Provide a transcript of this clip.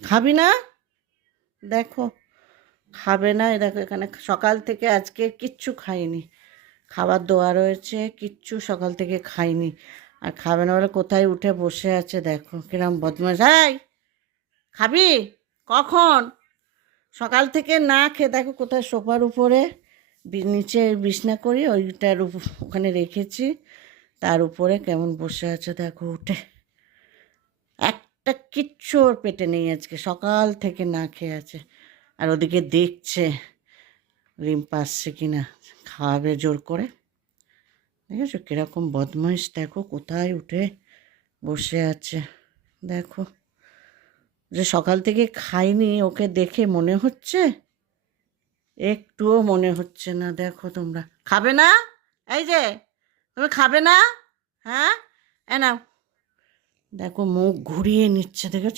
খাবি না? দেখো, খাবে না। এই দেখো, এখানে সকাল থেকে আজকে কিচ্ছু খাইনি, খাবার দেওয়া রয়েছে, কিচ্ছু সকাল থেকে খাইনি। আর খাবে না বলে কোথায় উঠে বসে আছে, দেখো কিরম বদমাশ। এই, খাবি কখন? সকাল থেকে না খেয়ে দেখো কোথায়, সোফার উপরে নিচে বিছনা করি ওইটার ওখানে রেখেছি, তার উপরে কেমন বসে আছে দেখো উঠে। একটা কিচ্ছু ওর পেটে নেই আজকে, সকাল থেকে না খেয়ে আছে। আর ওদিকে দেখছে রিম্পা আসছে কিনা, খাওয়াবে জোর করে। দেখেছো কিরকম বদমাইশ, দেখো কোথায় উঠে বসে আছে। দেখো, যে সকাল থেকে খাইনি ওকে দেখে মনে হচ্ছে? একটুও মনে হচ্ছে না। দেখো তোমরা খাবে না? এই যে, তুমি খাবে না? হ্যাঁ, এ নাও। দেখো মুখ ঘুরিয়ে নিচ্ছে, দেখেছো?